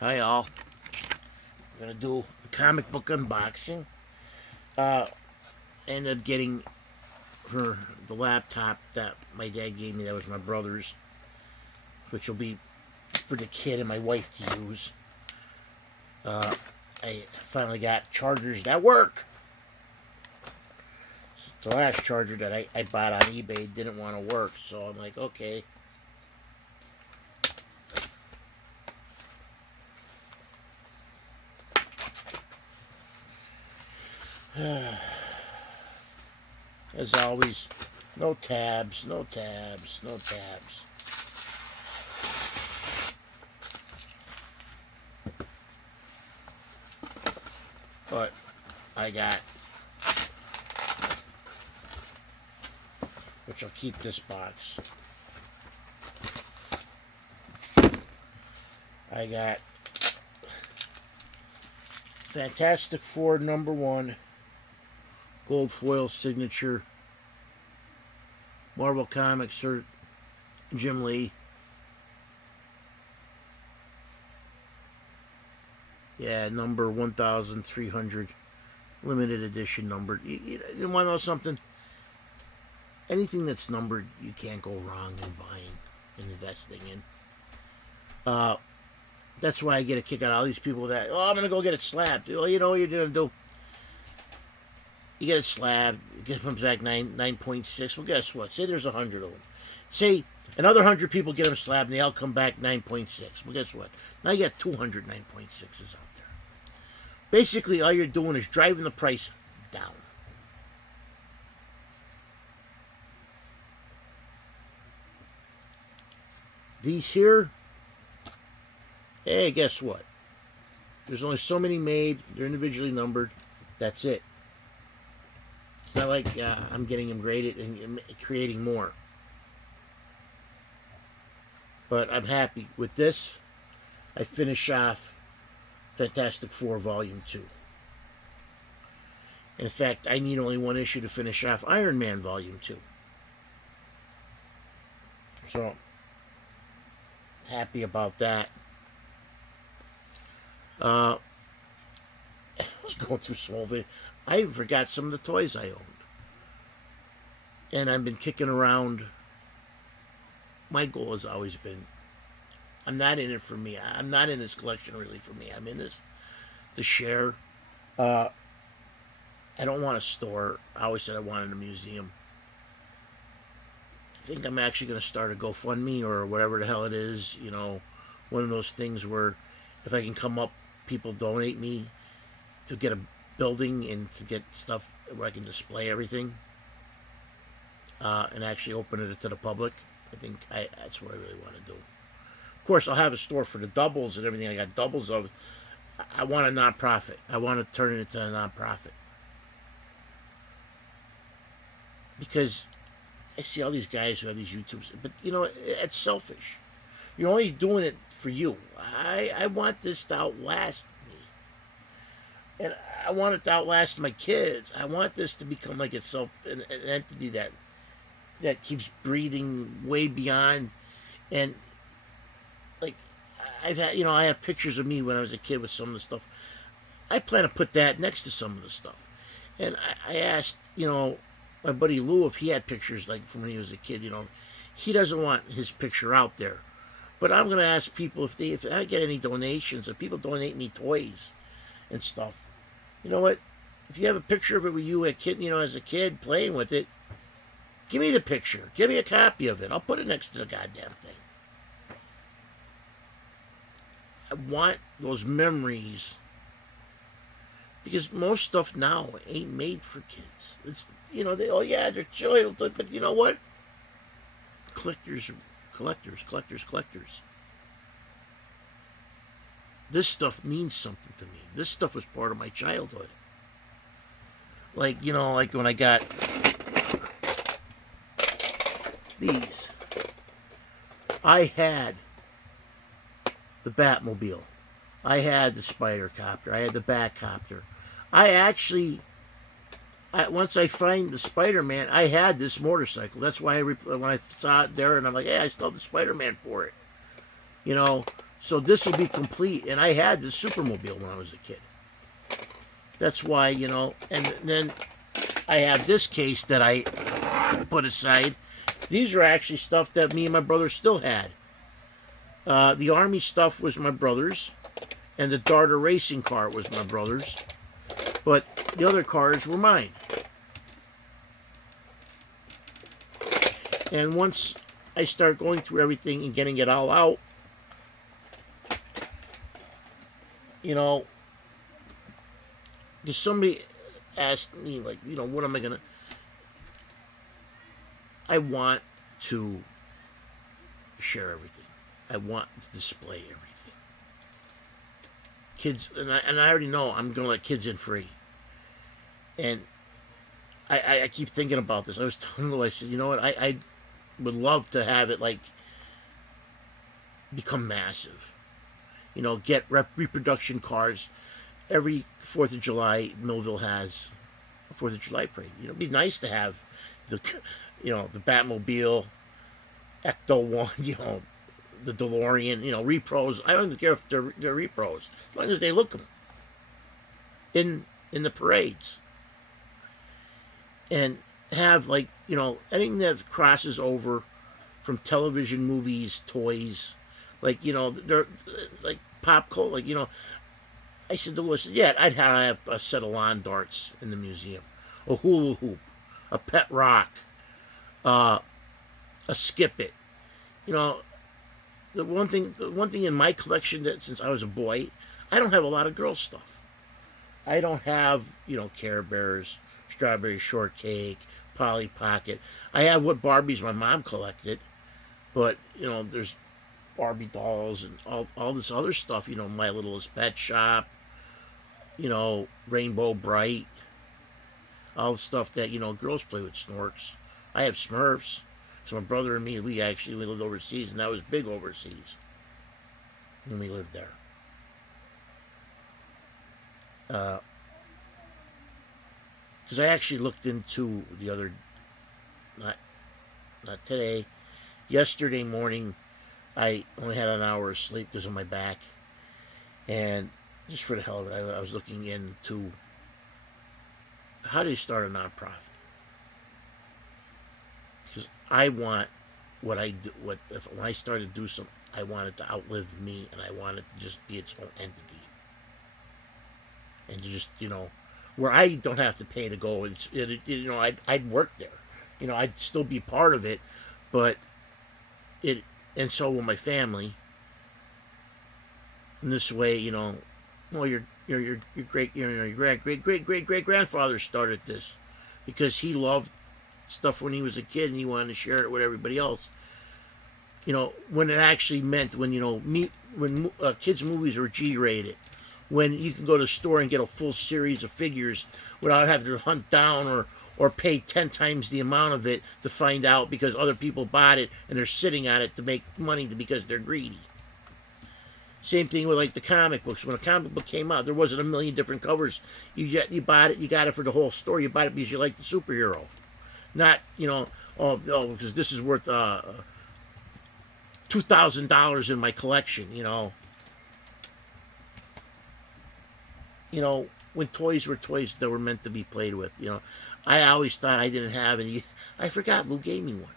Hi all. I'm gonna do a comic book unboxing. Uh, Ended up getting for the laptop that my dad gave me. That was my brother's, which will be for the kid and my wife to use. Uh, I finally got chargers that work. The last charger that I bought on eBay didn't want to work, so I'm like, okay. As always, no tabs, no tabs, no tabs. But I got, which I'll keep this box. I got Fantastic Four #1 gold foil signature Marvel Comics Sir Jim Lee. Yeah, number 1300, limited edition numbered. You want to know something? Anything that's numbered, you can't go wrong in buying and investing in. That's why I get a kick out of all these people that, oh, I'm going to go get it slabbed. Well, you know what you're going to do? You get it slabbed, it comes back 9.6. Well, guess what? Say there's 100 of them. Say another 100 people get them slabbed and they all come back 9.6. Well, guess what? Now you got 200 9.6s out there. Basically, all you're doing is driving the price down. These here, hey, guess what? There's only so many made. They're individually numbered. That's it. It's not like I'm getting them graded and creating more. But I'm happy with this. I finish off Fantastic Four Volume 2. In fact, I need only one issue to finish off Iron Man Volume 2. So, happy about that. I was going through some old videos. I forgot some of the toys I owned. And I've been kicking around. My goal has always been, I'm not in it for me. I'm not in this collection really for me. I'm in this to share. I don't want a store. I always said I wanted a museum. I think I'm actually going to start a GoFundMe or whatever the hell it is. You know, one of those things where if I can come up, people donate me to get a building and to get stuff where I can display everything and actually open it to the public. I think that's what I really want to do. Of course, I'll have a store for the doubles and everything. I got doubles of. I want a nonprofit. I want to turn it into a nonprofit. Because I see all these guys who have these YouTubes, but you know, it's selfish. You're only doing it for you. I want this to outlast me. And I want it to outlast my kids. I want this to become like itself an entity that keeps breathing way beyond. And like I have pictures of me when I was a kid with some of the stuff. I plan to put that next to some of the stuff. And I asked, my buddy Lou if he had pictures like from when he was a kid. He doesn't want his picture out there. But I'm gonna ask people if I get any donations, if people donate me toys and stuff. You know what? If you have a picture of it with you as a kid playing with it, give me the picture. Give me a copy of it. I'll put it next to the goddamn thing. I want those memories because most stuff now ain't made for kids. It's they're children, but you know what? Collectors. This stuff means something to me. This stuff was part of my childhood. Like when I got these. I had the Batmobile. I had the Spider Copter. I had the Batcopter. Once I find the Spider-Man, I had this motorcycle. That's why when I saw it there, and I'm like, hey, I still have the Spider-Man for it. So this will be complete. And I had the Supermobile when I was a kid. That's why, and then I have this case that I put aside. These are actually stuff that me and my brother still had. The Army stuff was my brother's, and the Darter racing car was my brother's, but the other cars were mine. And once I start going through everything and getting it all out, because somebody asked me, like, what am I going to... I want to share everything. I want to display everything. Kids, and I already know I'm going to let kids in free. And I keep thinking about this. I was telling Lou, I said, you know what, I would love to have it, like, become massive. Get reproduction cars. Every 4th of July, Millville has a 4th of July parade. It'd be nice to have the Batmobile, Ecto-1, the DeLorean, repros. I don't even care if they're repros, as long as they look them in the parades. And have, like, anything that crosses over from television, movies, toys, like, they're like pop culture, like, I said to Lewis, yeah, I'd have a set of lawn darts in the museum, a hula hoop, a pet rock, a skip it. The one thing in my collection that since I was a boy, I don't have a lot of girl stuff. I don't have, Care Bears, Strawberry Shortcake, Polly Pocket. I have what Barbies my mom collected, but there's Barbie dolls and all this other stuff. My Littlest Pet Shop, Rainbow Bright, all the stuff that girls play with. Snorks. I have Smurfs. So my brother and me, we lived overseas, and that was big overseas when we lived there. Because I actually looked into the other, not today, yesterday morning. I only had an hour of sleep because of my back, and just for the hell of it, I was looking into how do you start a nonprofit. Because I want what I do. When I started to do something, I want it to outlive me, and I want it to just be its own entity, and to just where I don't have to pay to go. I'd work there, I'd still be part of it, but it, and so will my family. In this way, well, your great great grandfather started this because he loved stuff when he was a kid and he wanted to share it with everybody else. When it actually meant when kids' movies were G-rated, when you can go to the store and get a full series of figures without having to hunt down or pay 10 times the amount of it to find out because other people bought it and they're sitting on it to make money because they're greedy. Same thing with like the comic books. When a comic book came out, there wasn't a million different covers. You bought it, you got it for the whole story. You bought it because you liked the superhero, not because this is worth $2,000 in my collection. When toys were toys that were meant to be played with. I always thought I didn't have any. I forgot Lou gave me one.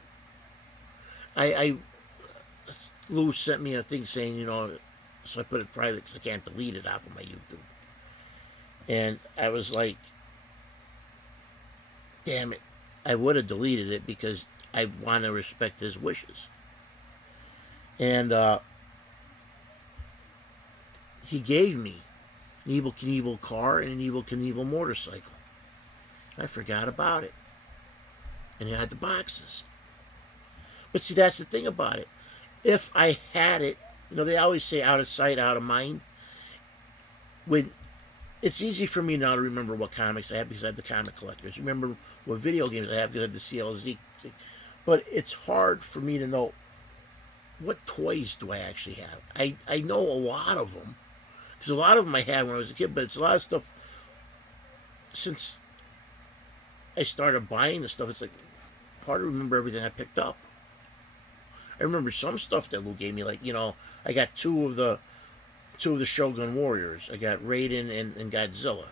Lou sent me a thing saying, so I put it private because I can't delete it off of my YouTube. And I was like, damn it, I would have deleted it because I want to respect his wishes. And he gave me an Evel Knievel car and an Evel Knievel motorcycle. I forgot about it. And it had the boxes. But see, that's the thing about it. If I had it, they always say out of sight, out of mind. It's easy for me now to remember what comics I have because I have the comic collectors. Remember what video games I have because I have the CLZ thing. But it's hard for me to know what toys do I actually have. I know a lot of them. Because a lot of them I had when I was a kid, but it's a lot of stuff since I started buying the stuff. It's like hard to remember everything I picked up. I remember some stuff that Lou gave me, like, I got two of the Shogun Warriors. I got Raiden and Godzilla.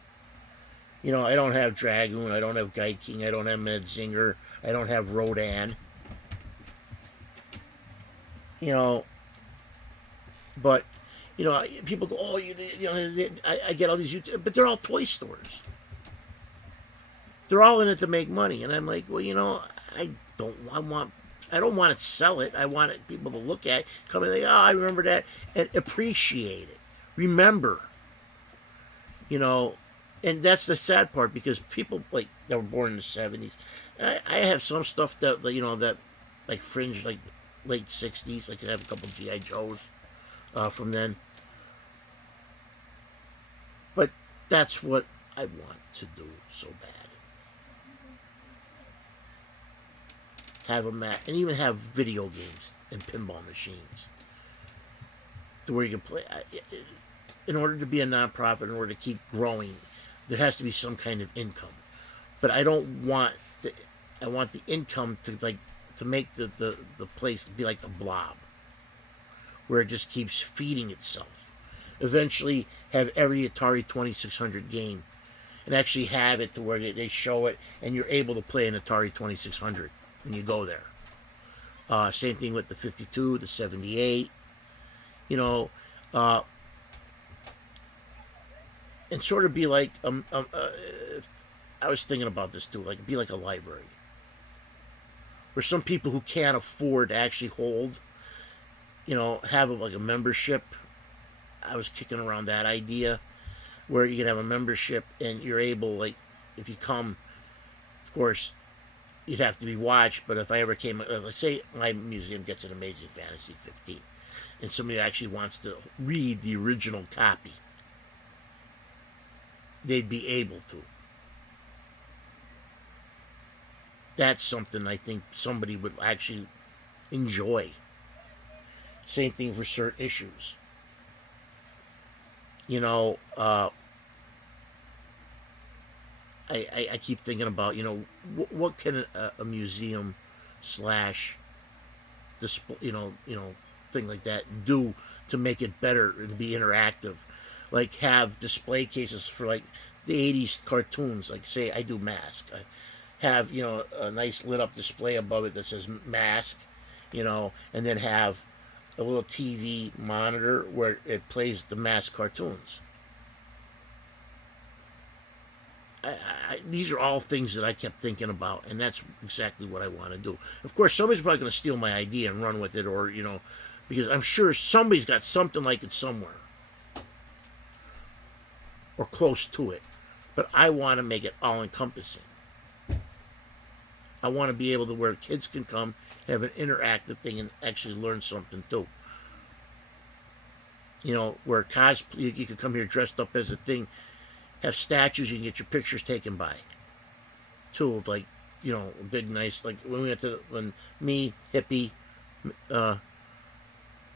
I don't have Dragoon, I don't have Gaiking, I don't have Medzinger, I don't have Rodan. You know, but people go, oh, I get all these YouTube, but they're all toy stores. They're all in it to make money, and I'm like, well, I don't, I don't want to sell it. I want people to look at it, come in, like, oh, I remember that, and appreciate it. Remember, and that's the sad part, because people like that were born in the '70s. I have some stuff that like fringe, like late '60s. I could have a couple GI Joes from then, but that's what I want to do so bad. Have a mat, and even have video games and pinball machines to where you can play. In order to be a nonprofit, in order to keep growing, there has to be some kind of income. But I don't want I want the income to make the place be like the Blob, where it just keeps feeding itself. Eventually, have every Atari 2600 game, and actually have it to where they show it, and you're able to play an Atari 2600 when you go there. Same thing with the 52, the 78. And sort of be like, I was thinking about this too, like be like a library, where some people who can't afford to actually hold, have like a membership. I was kicking around that idea, where you can have a membership and you're able, like, if you come, of course, you'd have to be watched. But if I ever came, let's say my museum gets an Amazing Fantasy 15, and somebody actually wants to read the original copy, they'd be able to. That's something I think somebody would actually enjoy. Same thing for certain issues. I keep thinking about, what can a museum slash display, thing like that do to make it better, to be interactive. Like have display cases for like the '80s cartoons. Like say I do Mask. I have a nice lit up display above it that says Mask, and then have a little TV monitor where it plays the Mask cartoons. These are all things that I kept thinking about, and that's exactly what I want to do. Of course, somebody's probably going to steal my idea and run with it, or because I'm sure somebody's got something like it somewhere, or close to it. But I want to make it all encompassing. I want to be able to where kids can come, have an interactive thing, and actually learn something too. Where cosplay, you can come here dressed up as a thing, have statues you can get your pictures taken by. Too, of like, a big nice, like when me, Hippie,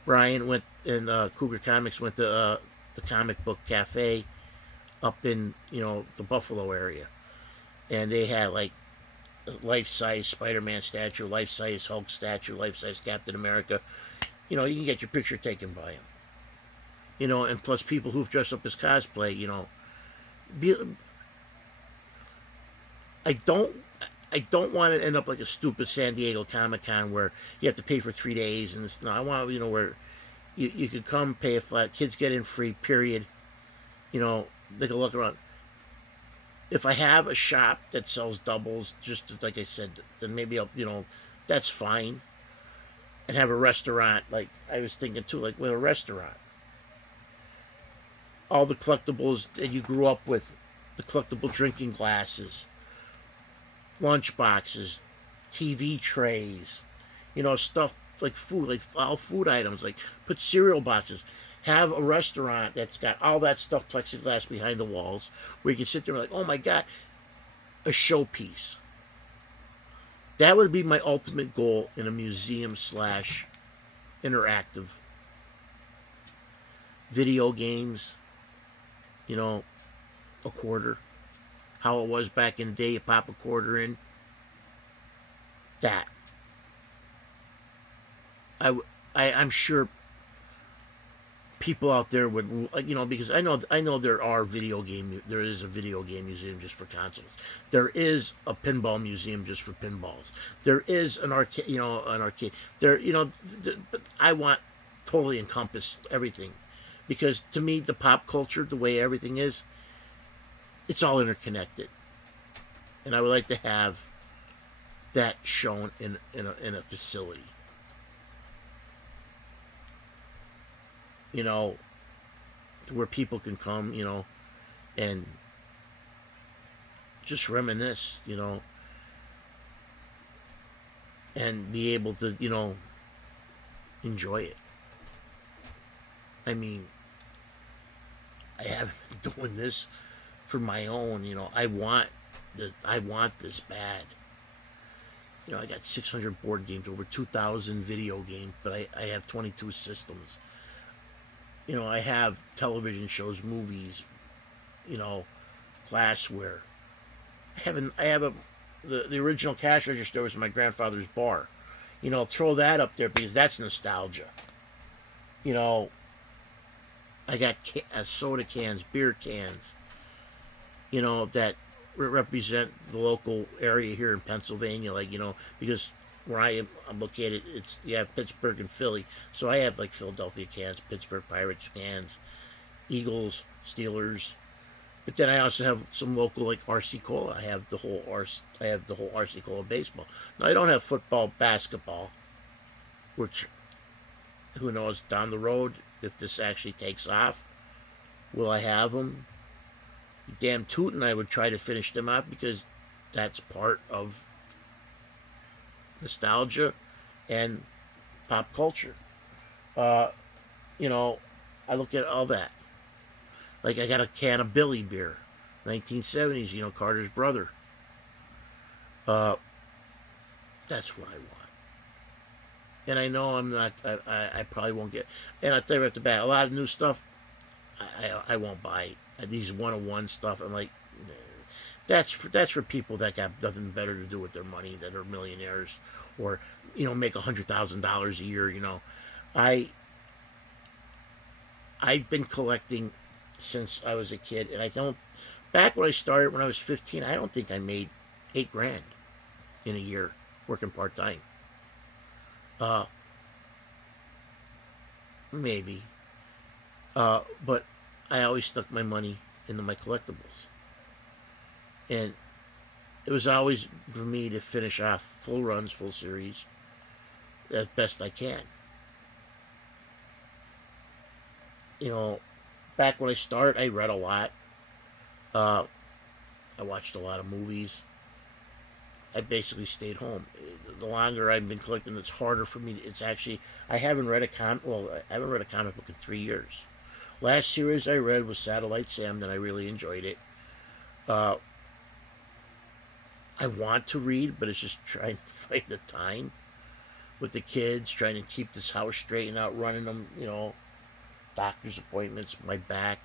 Brian went, and Cougar Comics went to the comic book cafe up in the Buffalo area, and they had like life-size Spider-Man statue, life-size Hulk statue, life-size Captain America. You can get your picture taken by him. And plus people who've dressed up as cosplay. I don't want to end up like a stupid San Diego Comic-Con where you have to pay for 3 days, and I want where you could come, pay a flat, kids get in free, period. They can look around. If I have a shop that sells doubles, just like I said, then maybe I'll, that's fine. And have a restaurant, like I was thinking too, like with a restaurant. All the collectibles that you grew up with, the collectible drinking glasses, lunch boxes, TV trays, stuff like food, like all food items, like put cereal boxes. Have a restaurant that's got all that stuff, plexiglass behind the walls, where you can sit there and like, oh my God, a showpiece. That would be my ultimate goal in a museum slash interactive. Video games, a quarter. How it was back in the day, you pop a quarter in. That. I, I'm sure people out there would, because I know there is a video game museum just for consoles. There is a pinball museum just for pinballs. There is an arcade. But I want totally encompass everything, because to me the pop culture, the way everything is, it's all interconnected, and I would like to have that shown in a facility. You know, where people can come, and just reminisce, and be able to, enjoy it. I mean, I haven't been doing this for my own, I want this bad. I got 600 board games, over 2,000 video games, but I have 22 systems. I have television shows, movies, you know, glassware. I have the original cash register was in my grandfather's bar. Throw that up there because that's nostalgia. You know, I got soda cans, beer cans. That represent the local area here in Pennsylvania. Like because where I'm located, you have Pittsburgh and Philly, so I have like Philadelphia cans, Pittsburgh Pirates cans, Eagles, Steelers. But then I also have some local like RC Cola. I have the whole RC Cola baseball. Now I don't have football, basketball, which who knows down the road if this actually takes off, will I have them? Damn tootin', I would try to finish them out because that's part of nostalgia and pop culture. Uh, you know, I look at all that. Like I got a can of Billy beer, 1970s. Carter's brother. Uh, that's what I want. And I know I'm not. I probably won't get. And I tell you right off the bat, a lot of new stuff, I won't buy. These 101 stuff, I'm like, nah. That's for people that got nothing better to do with their money, that are millionaires, or make $100,000 a year. I I've been collecting since I was a kid, and I don't. Back when I started when I was 15, I don't think I made 8 grand in a year working part time. Uh, Maybe. But I always stuck my money into my collectibles, and it was always for me to finish off full runs, full series as best I can. You know, Back when I started, I read a lot. Uh, I watched a lot of movies. I basically stayed home. The longer I've been collecting, it's harder for me. It's actually I haven't read a I haven't read a comic book in 3 years. Last series I read was Satellite Sam, and I really enjoyed it. Uh, I want to read, but it's just trying to find the time with the kids, trying to keep this house straightened out, running them, doctor's appointments, my back.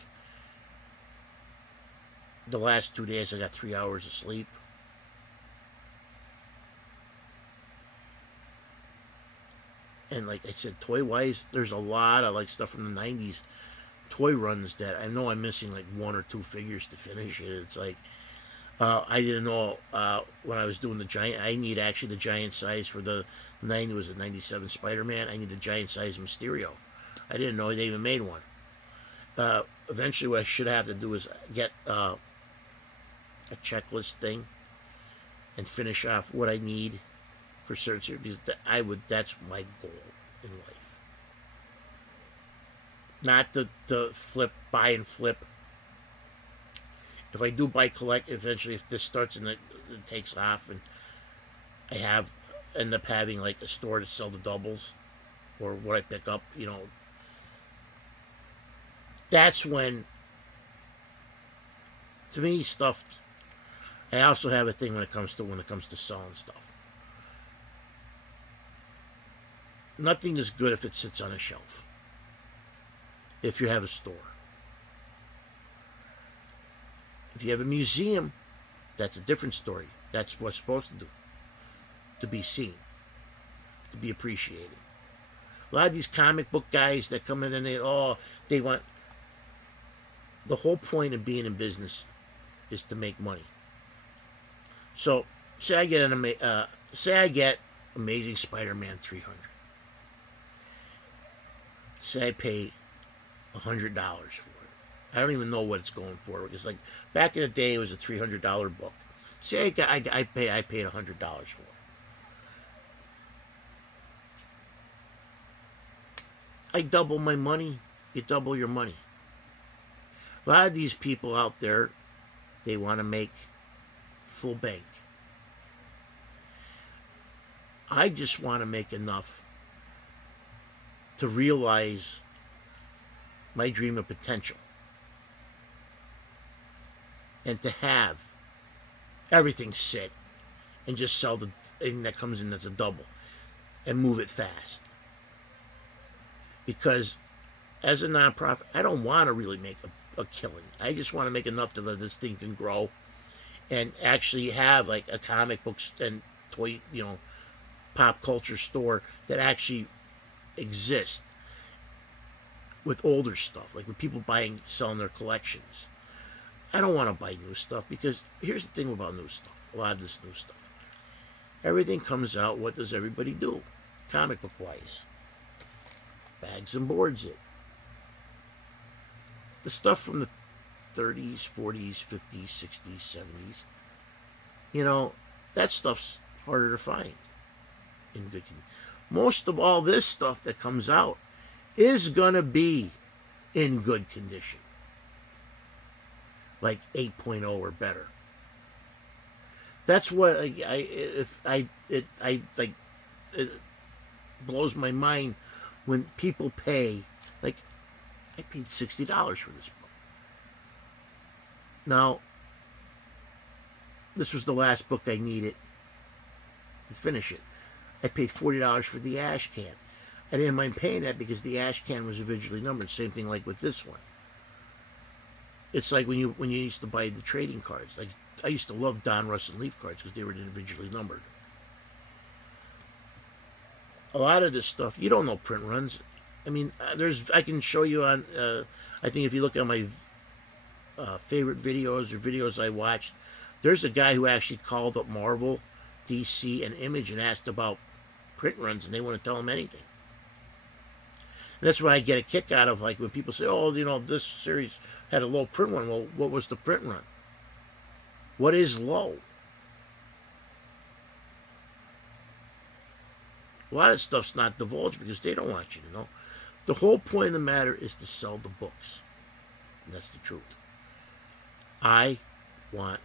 The last 2 days I got 3 hours of sleep. And like I said, toy wise, there's a lot of like stuff from the '90s toy runs that I know I'm missing like one or two figures to finish it. It's like I didn't know when I was doing the giant. I need actually the giant size for the 90 was it '97 Spider-Man. I need the giant size Mysterio. I didn't know they even made one. Eventually, what I should have to do is get a checklist thing and finish off what I need for certain series. That's my goal in life. Not to buy and flip. If I do buy collect, eventually, if this starts and it takes off, and I end up having like a store to sell the doubles or what I pick up, that's when, to me, stuff. I also have a thing when it comes to selling stuff. Nothing is good if it sits on a shelf. If you have a store. If you have a museum, that's a different story. That's what's supposed to do. To be seen. To be appreciated. A lot of these comic book guys that come in and they want, the whole point of being in business is to make money. So say I get Amazing Spider-Man 300. Say I pay $100 for it. I don't even know what it's going for. Because like back in the day, it was a $300 book. Say I paid $100 for it. I double my money. You double your money. A lot of these people out there, they want to make full bank. I just want to make enough to realize my dream of potential and to have everything set and just sell the thing that comes in that's a double and move it fast. Because as a nonprofit, I don't want to really make a killing. I just want to make enough to that this thing can grow and actually have like a comic book and toy, pop culture store that actually exists with older stuff, like with people selling their collections. I don't want to buy new stuff because here's the thing about new stuff. A lot of this new stuff, everything comes out. What does everybody do, comic book wise? Bags and boards it. The stuff from the 30s, 40s, 50s, 60s, 70s, that stuff's harder to find in good condition. Most of all this stuff that comes out is gonna be in good condition, like 8.0 or better. That's what it blows my mind when people pay. Like, I paid $60 for this book. Now, this was the last book I needed to finish it. I paid $40 for the ash can. I didn't mind paying that because the ash can was individually numbered. Same thing like with this one. It's like when you used to buy the trading cards. Like, I used to love Don Russ and Leaf cards because they were individually numbered. A lot of this stuff, you don't know print runs. I mean, I can show you on, I think if you look at my favorite videos or videos I watched, there's a guy who actually called up Marvel, DC, and Image and asked about print runs, and they wouldn't tell him anything. And that's why I get a kick out of, like, when people say, oh, this series had a low print run. Well, what was the print run? What is low? A lot of stuff's not divulged because they don't want you to know. The whole point of the matter is to sell the books. And that's the truth. I want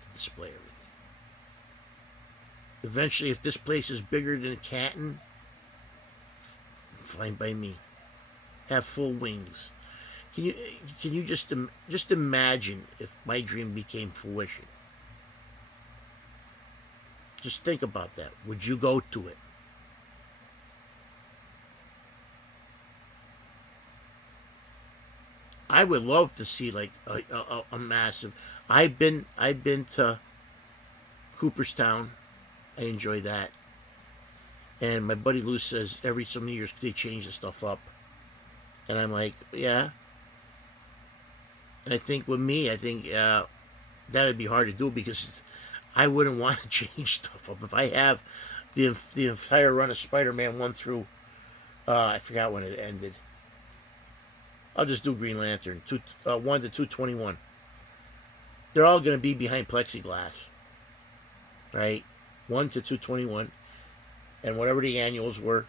to display everything. Eventually, if this place is bigger than Canton, fine by me. Have full wings. Can you just imagine if my dream became fruition? Just think about that. Would you go to it? I would love to see like a massive. I've been to Cooperstown. I enjoy that. And my buddy Lou says every so many years they change the stuff up. And I'm like, yeah. And I think with me, that'd be hard to do because I wouldn't want to change stuff up. If I have the entire run of Spider-Man 1 through, I forgot when it ended. I'll just do Green Lantern, 1 to 221. They're all going to be behind plexiglass, right? 1 to 221. And whatever the annuals were,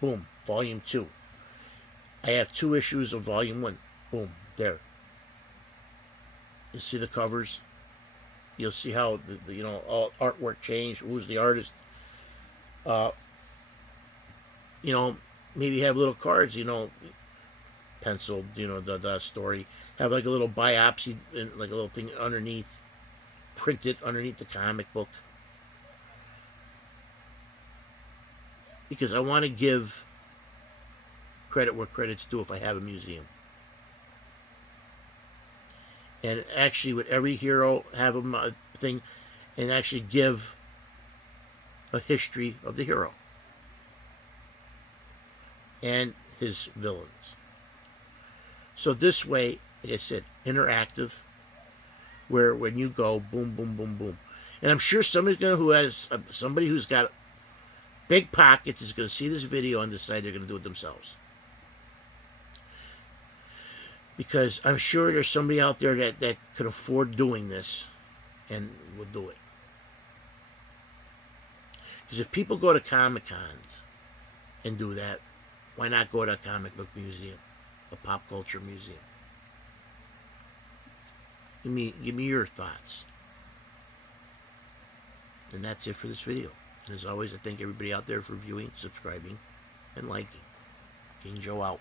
boom, volume 2. I have 2 issues of volume 1. Boom, there. You see the covers. You'll see how all artwork changed. Who's the artist? Maybe have little cards. Penciled. The story. Have like a little biopsy and like a little thing underneath, printed underneath the comic book. Because I want to give credit where credit's due if I have a museum. And actually with every hero have a thing and actually give a history of the hero. and his villains. So this way, like I said, interactive, where when you go, boom, boom, boom, boom. And I'm sure somebody who's got big pockets is going to see this video and decide they're going to do it themselves. Because I'm sure there's somebody out there that could afford doing this and will do it. Because if people go to Comic Cons and do that, why not go to a comic book museum, a pop culture museum? Give me your thoughts. And that's it for this video. And as always, I thank everybody out there for viewing, subscribing, and liking. King Joe out.